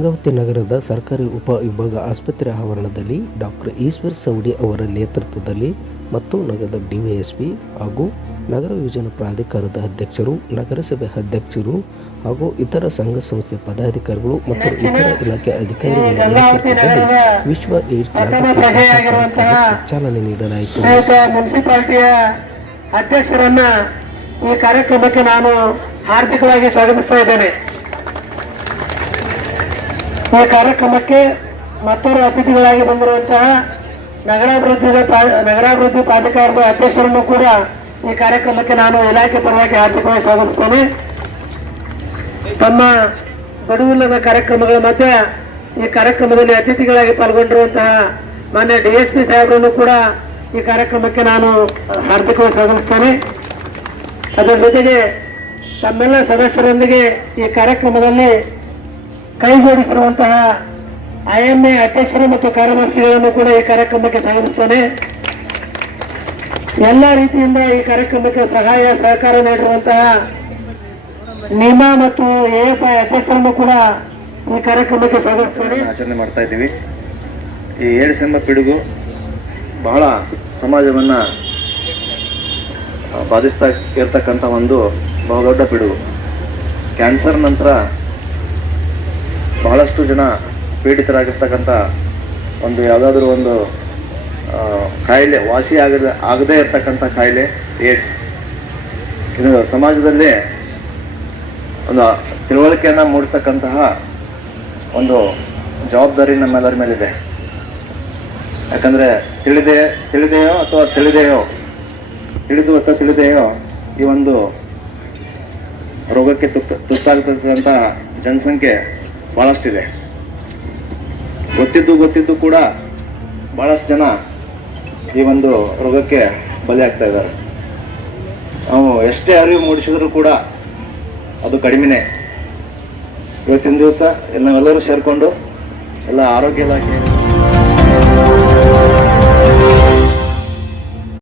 ಗಂಗಾವತಿ ನಗರದ ಸರ್ಕಾರಿ ಉಪವಿಭಾಗ ಆಸ್ಪತ್ರೆ ಆವರಣದಲ್ಲಿ ಡಾಕ್ಟರ್ ಈಶ್ವರ್ ಸವಡಿ ಅವರ ನೇತೃತ್ವದಲ್ಲಿ ಮತ್ತು ನಗರದ ಡಿವೈಎಸ್ಪಿ ಹಾಗೂ ನಗರ ಯೋಜನಾ ಪ್ರಾಧಿಕಾರದ ಅಧ್ಯಕ್ಷರು ನಗರಸಭೆ ಅಧ್ಯಕ್ಷರು ಹಾಗೂ ಇತರ ಸಂಘ ಸಂಸ್ಥೆ ಪದಾಧಿಕಾರಿಗಳು ಮತ್ತು ಇತರ ಇಲಾಖೆ ಅಧಿಕಾರಿಗಳ ನೇತೃತ್ವದಲ್ಲಿ ವಿಶ್ವ ಏಡ್ಸ್ ಜಾಗೃತಿ ಚಾಲನೆ ನೀಡಲಾಯಿತು. ಮುನ್ಸಿಪಾಲಿಟಿಯ ಅಧ್ಯಕ್ಷರನ್ನ ಈ ಕಾರ್ಯಕ್ರಮಕ್ಕೆ ನಾನು ಹಾರ್ದಿಕವಾಗಿ ಸ್ವಾಗತಿಸ್ತಾ ಇದ್ದೇನೆ. ಈ ಕಾರ್ಯಕ್ರಮಕ್ಕೆ ಮತ್ತೊಂದು ಅತಿಥಿಗಳಾಗಿ ಬಂದಿರುವಂತಹ ನಗರಾಭಿವೃದ್ಧಿ ನಗರಾಭಿವೃದ್ಧಿ ಪ್ರಾಧಿಕಾರದ ಅಧ್ಯಕ್ಷರನ್ನು ಕೂಡ ಈ ಕಾರ್ಯಕ್ರಮಕ್ಕೆ ನಾನು ಇಲಾಖೆ ಪರವಾಗಿ ಹಾರ್ದಿಕವಾಗಿ ಸ್ವಾಗತಿಸ್ತೇನೆ. ತಮ್ಮ ಬಡವಿಲ್ಲದ ಕಾರ್ಯಕ್ರಮಗಳ ಮಧ್ಯೆ ಈ ಕಾರ್ಯಕ್ರಮದಲ್ಲಿ ಅತಿಥಿಗಳಾಗಿ ಪಾಲ್ಗೊಂಡಿರುವಂತಹ ಮಾನ್ಯ ಡಿ ಎಸ್ ಪಿ ಸಾಹೇಬರನ್ನು ಕೂಡ ಈ ಕಾರ್ಯಕ್ರಮಕ್ಕೆ ನಾನು ಹಾರ್ದಿಕವಾಗಿ ಸ್ವಾಗತಿಸ್ತೇನೆ. ಅದರ ಜೊತೆಗೆ ತಮ್ಮೆಲ್ಲ ಸದಸ್ಯರೊಂದಿಗೆ ಈ ಕಾರ್ಯಕ್ರಮದಲ್ಲಿ ಕೈ ಜೋಡಿಸಿರುವಂತಹ ಐ ಎಂ ಎ ಅಧ್ಯಕ್ಷರು ಮತ್ತು ಕಾರ್ಯದರ್ಶಿಗಳನ್ನು ಕೂಡ ಈ ಕಾರ್ಯಕ್ರಮಕ್ಕೆ ಸ್ವಾಗತಿಸ್ತೇನೆ ಎಲ್ಲ ರೀತಿಯಿಂದ ಈ ಕಾರ್ಯಕ್ರಮಕ್ಕೆ ಸಹಾಯ, ಸಹಕಾರ ನೀಡಿರುವಂತಹ ನಿಮ ಮತ್ತು ಎ ಎಫ್ ಐ ಅಧ್ಯಕ್ಷರನ್ನು ಕೂಡ ಈ ಕಾರ್ಯಕ್ರಮಕ್ಕೆ ಸ್ವಾಗತಿಸ್ತೇನೆ ಆಚರಣೆ ಮಾಡ್ತಾ ಇದ್ದೀವಿ. ಈ ಏಳು ಎಂಬ ಪಿಡುಗು ಬಹಳ ಸಮಾಜವನ್ನು ಬಾಧಿಸ್ತಾ ಇರ್ತಕ್ಕಂಥ ಒಂದು ಬಹುದೊಡ್ಡ ಪಿಡುಗು. ಕ್ಯಾನ್ಸರ್ ನಂತರ ಬಹಳಷ್ಟು ಜನ ಪೀಡಿತರಾಗಿರ್ತಕ್ಕಂಥ ಒಂದು ಯಾವುದಾದ್ರೂ ಒಂದು ಕಾಯಿಲೆ, ವಾಸಿ ಆಗದ, ಆಗದೇ ಇರತಕ್ಕಂಥ ಕಾಯಿಲೆ ಏಡ್ಸ್ ಇದು ಸಮಾಜದಲ್ಲಿ ಒಂದು ತಿಳುವಳಿಕೆಯನ್ನು ಮೂಡಿಸ್ತಕ್ಕಂತಹ ಒಂದು ಜವಾಬ್ದಾರಿ ನಮ್ಮೆಲ್ಲರ ಮೇಲಿದೆ. ಯಾಕಂದರೆ ತಿಳಿದೆ, ತಿಳಿದೆಯೋ ಅಥವಾ ತಿಳಿದೆಯೋ, ತಿಳಿದು ಅಥವಾ ತಿಳಿದೆಯೋ ಈ ಒಂದು ರೋಗಕ್ಕೆ ತುತ್ತ, ತುತ್ತಾಗ್ತಕ್ಕಂಥ ಜನಸಂಖ್ಯೆ ಭಾಳಷ್ಟಿದೆ ಗೊತ್ತಿದ್ದು ಗೊತ್ತಿದ್ದು ಕೂಡ ಭಾಳಷ್ಟು ಜನ ಈ ಒಂದು ರೋಗಕ್ಕೆ ಬಲಿಯಾಗ್ತಾ ಇದ್ದಾರೆ. ನಾವು ಎಷ್ಟೇ ಅರಿವು ಮೂಡಿಸಿದರೂ ಕೂಡ ಅದು ಕಡಿಮೆನೇ. ಇವತ್ತಿನ ದಿವಸ ನಾವೆಲ್ಲರೂ ಸೇರಿಕೊಂಡು ಎಲ್ಲ ಆರೋಗ್ಯ ಇಲಾಖೆ